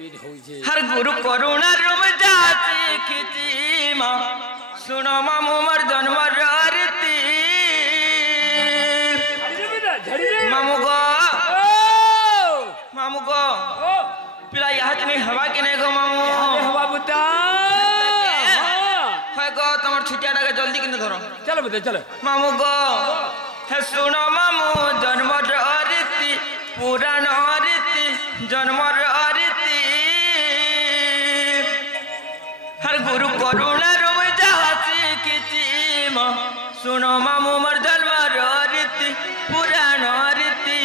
हर गुरु करुणा room जाती खिची माँ सुनो मामू मर जन्म रीति मामू को पिला यहाँ नहीं हवा के नहीं गो मामू हवा बुद्धा है गो तुम्हार छुट्टिया डाके जल्दी किन्हें धरो चलो बुद्धा चलो मामू को है सुनो मामू जन्म रीति पुराण रीति जन्म रीति हर गुरु करुणा रूम जाती खिची माँ सुनो मामू मर जन्म रीति पुराण रीति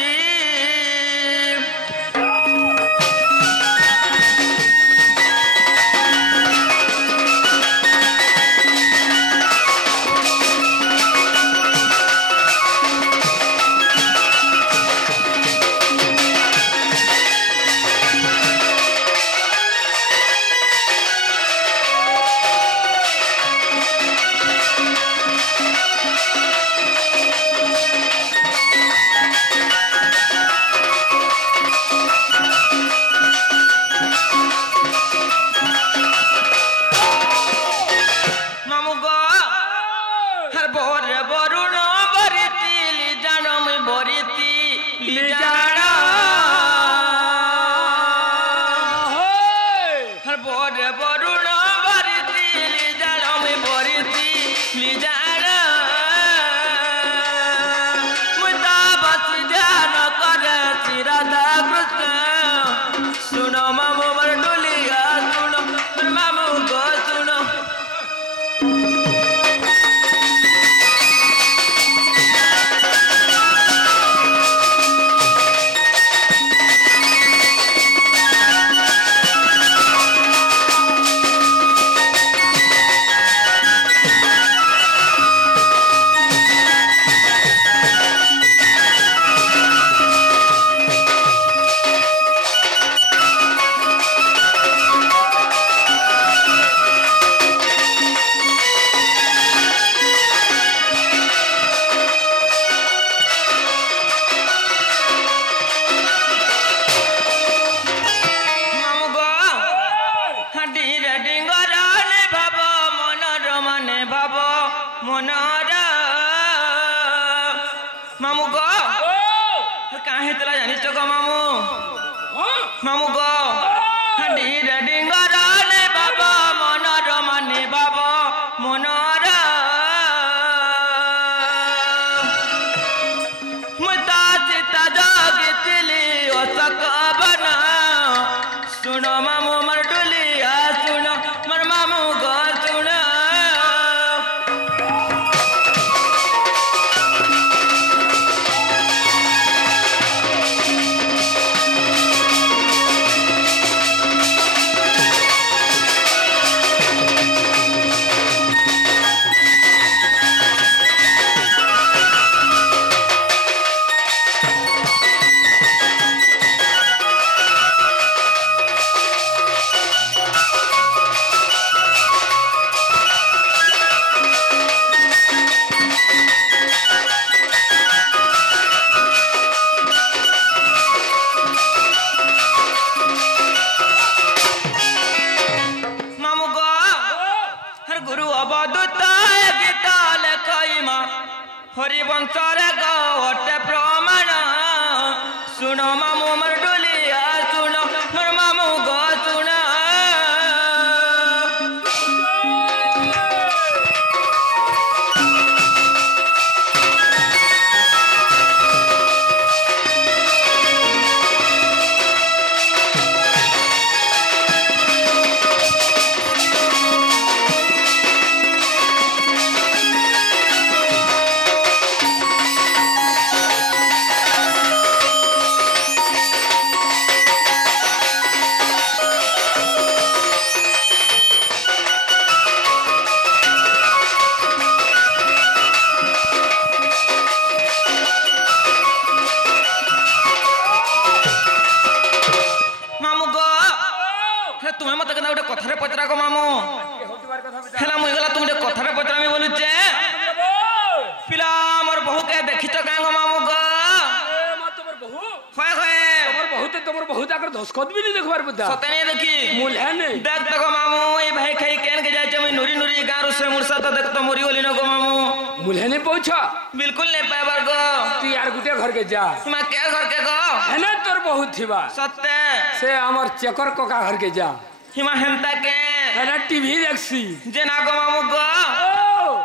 ताकर दस्खत भी नहीं देखबार बुद्धा सते नहीं देखी मूल है नहीं देख तको मामू ए भाई खाई केन के जाय छमी नुरी नुरी गारू से मुरसा तो देख तो मोरी होली न गो मामू मूल है नहीं पहुंचा बिल्कुल नहीं पाइबार गो तू यार गुटे घर के जा मैं क्या घर के गो है ना तोर बहुत थीबा सत्य से हमर चकर कोका घर के जा हिमा हेमता के है ना टीवी देखसी जे ना गो मामू गो ओ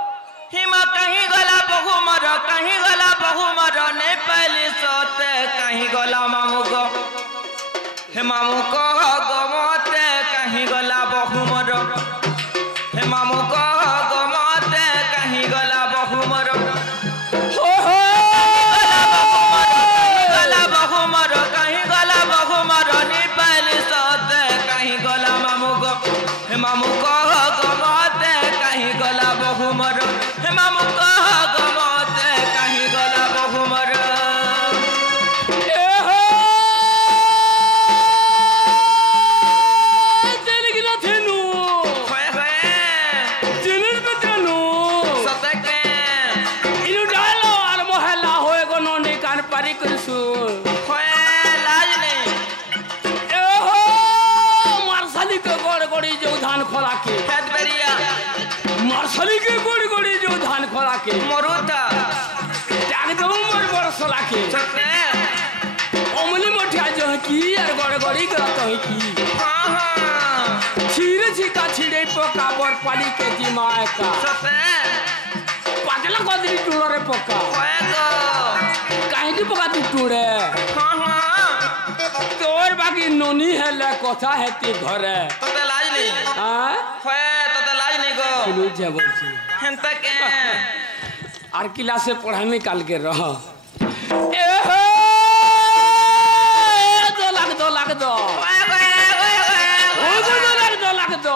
हिमा कहीं गला बहु मर कहीं गला बहु मर नहीं पहली सोते कहीं गला मामू गो हे मामू को गो मोते कहीं गला बहु मर हे मामू को गो मोते कहीं गला बहु मर हो गला बहु मर कहीं गला बहु मर नहीं पहली सोते कहीं गला मामू गो हे मामू को गो मोते कहीं गला बहु मर हे मामू को गो मोते कहीं गला बहु मर ए हो तेल गिला थेनु होए होए जिनिस पे तेनु सतके इनु डालो और मोहल्ला होए गो नोनी कान पारी करसु होए लाज नहीं ए हो मारसाली के गोड़ गोड़ी जो धान खोला के खेत बेरिया मारसाली के गोड़ गोड़ी जो धान खोला के मरुता टाग दो मोर बरसला के सतके ओमली मोठिया जो है की यार गोड़ गोड़ी करत है की हाँ हाँ छीरे छिका छिड़े पोका बर पाली के दिमाग का सते पागल कदरी टूलो रे पोका होए गो काहे की पोका तू टूरे हाँ हाँ तोर बाकी नोनी है ले कथा है ती घरे तते लाज नहीं हां होए तते लाज नहीं गो सुनु जे बोलछी हेमता के आर क्लास से पढ़ाई में काल के रह ए हो 2 लाख दो होए होए होए होए 2 लाख दो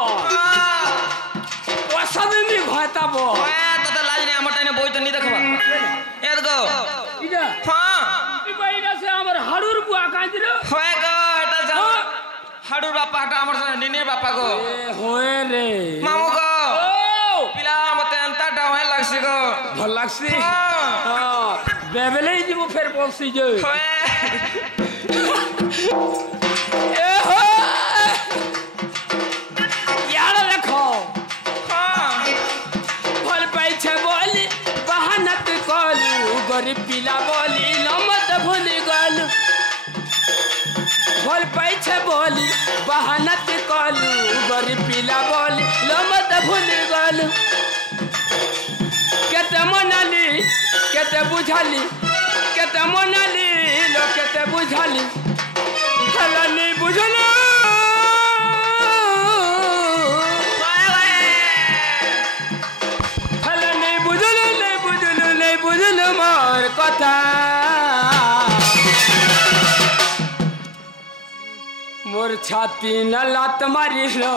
पैसा दिन भी घाटा बो होए तते लाज नहीं हमर टाइम बोई तो नहीं देखबा एद गो इजा हाँ ई बहिना से हमर हाडूर बुआ कांद रे होए गो हटा जा हाडू बापा हटा हमर से निने बापा गो ए होए रे मामू गो ओ पिला मते अंता डावे लागसी गो भल लागसी हाँ हां बेबले जीवो फेर बोलसी जे होए ए हो यार देखो हाँ फल पाइछे बोली बहानत कलू गरीब पिला बोली नमत भूल गलू फल पाइछे बोली बहानत कलू गरीब पिला बोली नमत भूल गलू केते मनाली केते बुझाली केते मनाली लो केते बुझाली हला नहीं बुझलो हला नहीं बुझलो मोर कथा मोर छाती न लात मारी लो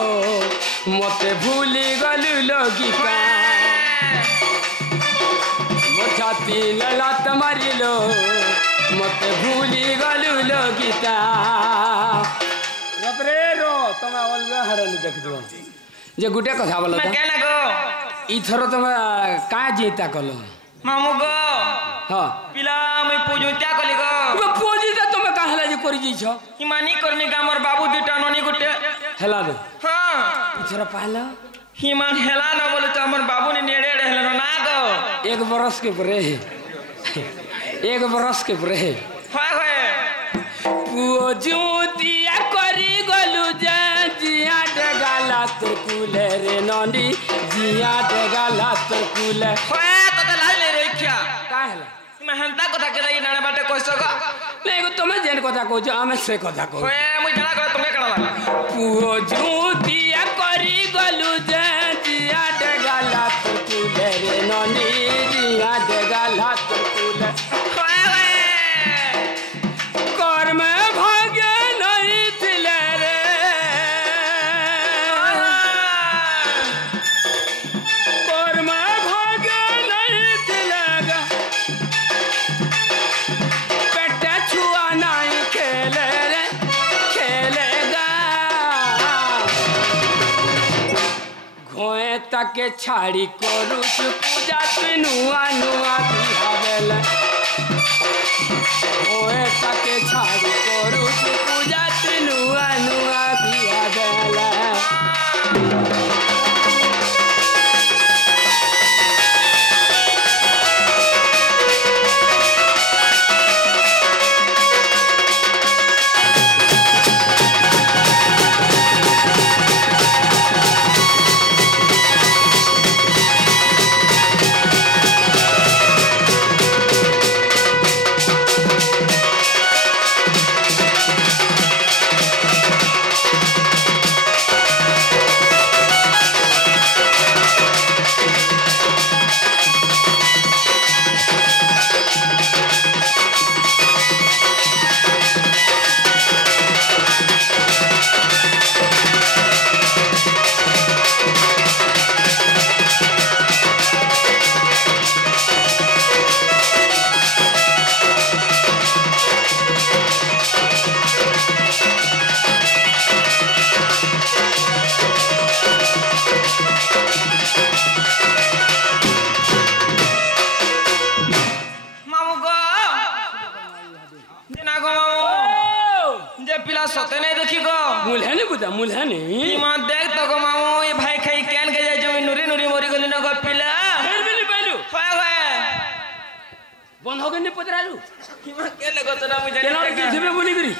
मते भूली गलू लोगिका मोर छाती न लात मारी लो मते भूली गलू लोगिका रबरे रो तमे अलगा हरन देख दो जे गुटे कथा बोला मैं था कहना गो इथरो तमे का जीता कलो मामू गो हां पिला मैं पूजू क्या कली गो बे पोजी त तमे काहला जे करि जी छ हिमानी करनी गामर बाबू दुटा ननी गुटे हेला दे हाँ इथरो पाला हिमा हेला ना बोले तो हमर बाबू ने नेड़े रहल ना गो 1 बरस के परे 1 बरस के परे होए होए पूजू दिया करी गलू जे जिया डगाला तो कुले रे नंदी जिया डगाला तो कुले होए तते लाज ले रखिया काहला मैं हंता कथा के रही नाना बाटे कोसो गो नहीं को तुम जेन कथा को जो हमें से कथा को होए मुई जना करे तुम्हें कणा लगा पूजू दिया करी गलू जे जिया डगाला तो कुले रे नंदी जिया डगाला तो कुले होए होए कर में भागे नहीं थिले रे कर में भागे नहीं थिलेगा पेटे छुआ नहीं खेले रे खेलेगा घोए तक छाड़ी करू पूजा नुआ नुआ बिहावेला ओए तके छाड़ी करू पूजा पिला सोते नहीं देखी गो मुल्हानी बुदा मुल्हानी इमा देख तो गो मामू ये भाई खाई कैन के जाय जमी नुरी नुरी मोरी गली न गो पिला फेर बेली पाइलु होय होय बंद हो गनी पतरालु इमा के लगो तो ना मुझे केना के जेबे बोली करी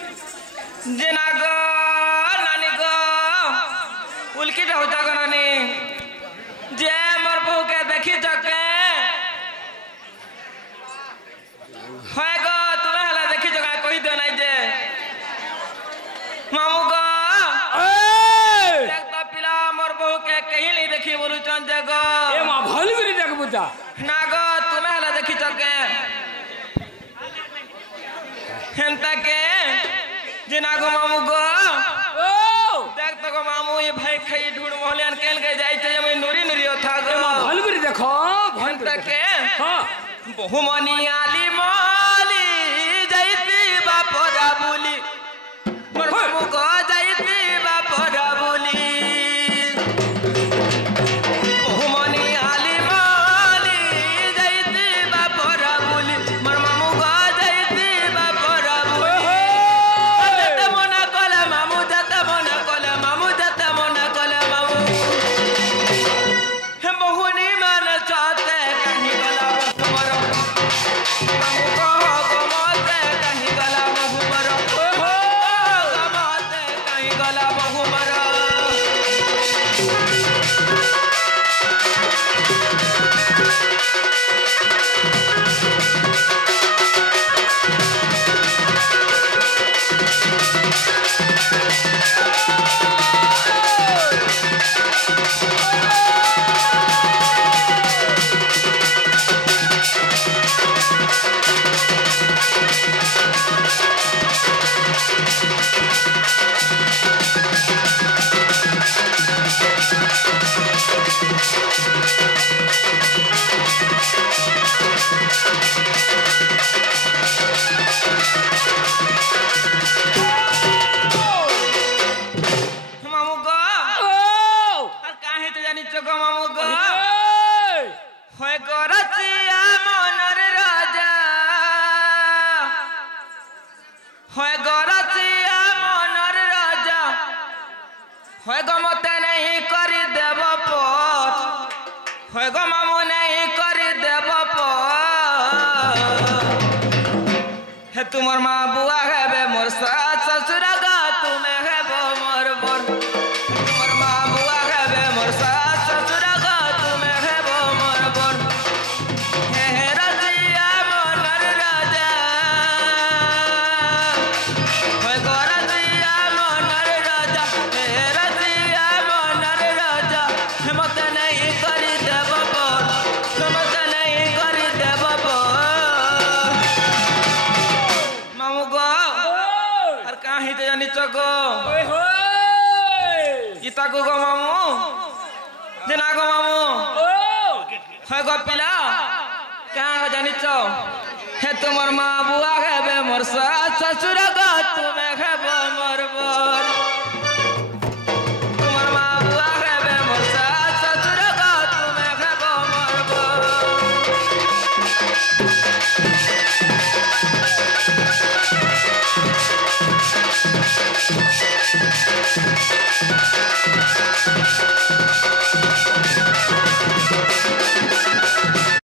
जेना गो नानी गो उल्की होता गो नानी जे मोर बहू के देखी जके होय गो तुम्हें हला देखी जगह कोई दो नहीं जे मामू गो देख तो पिला मोर बहू के कहीं नहीं देखी बोलू चंद गो ए मां भल करी देख बुदा ना गो तुम्हें हला देखी जके हेंता के जे ना गो मामू गो ओ देख तो गो मामू ये भाई खाई ढूंढ मोहलियन केल के जाई छे मैं नूरी नूरी था गो भल करी देखो भल हेंता के हां बहुमनी आली माली जाईती बापरा बोली मोर बाबू को जाईती बापरा बोली बहुमनी आली माली जाईती बापरा बोली मोर मामू को जाईती बापरा बोली जत मना कले मामू जत मना कले मामू जत मना कले मामू हम बहुनी मन चाहते कहीं गला मोर मामू को गमते कहीं गला बहु मर गमते कहीं गला बहु मर मामू गो और काहे तो जानी चगो मामू गो होय गो रचिया मनर राजा होय गो रचिया मनर राजा होय गो मते नहीं करी देव पट होय गो मामू नहीं करी देव पट हे तुमर माँ बुआ है बे मोर सास ससुर गा तुम्हें है बो मोर बोर तुमर माँ बुआ है बे मोर सास ससुर गा तुम्हें है बो मोर बोर हे रजिया मनर राजा होय गो रजिया मनर राजा हे रजिया मनर राजा मत नहीं करी देव बोर मत नहीं करी देव बोर मामू गो और काहे तो जानी चगो ओए होय इता गो मामू देना गो मामू है गो पिला कहाँ जानी चो हे तुमर माँ बुआ है बे मोर सास ससुर गो तुम्हें है बो मोर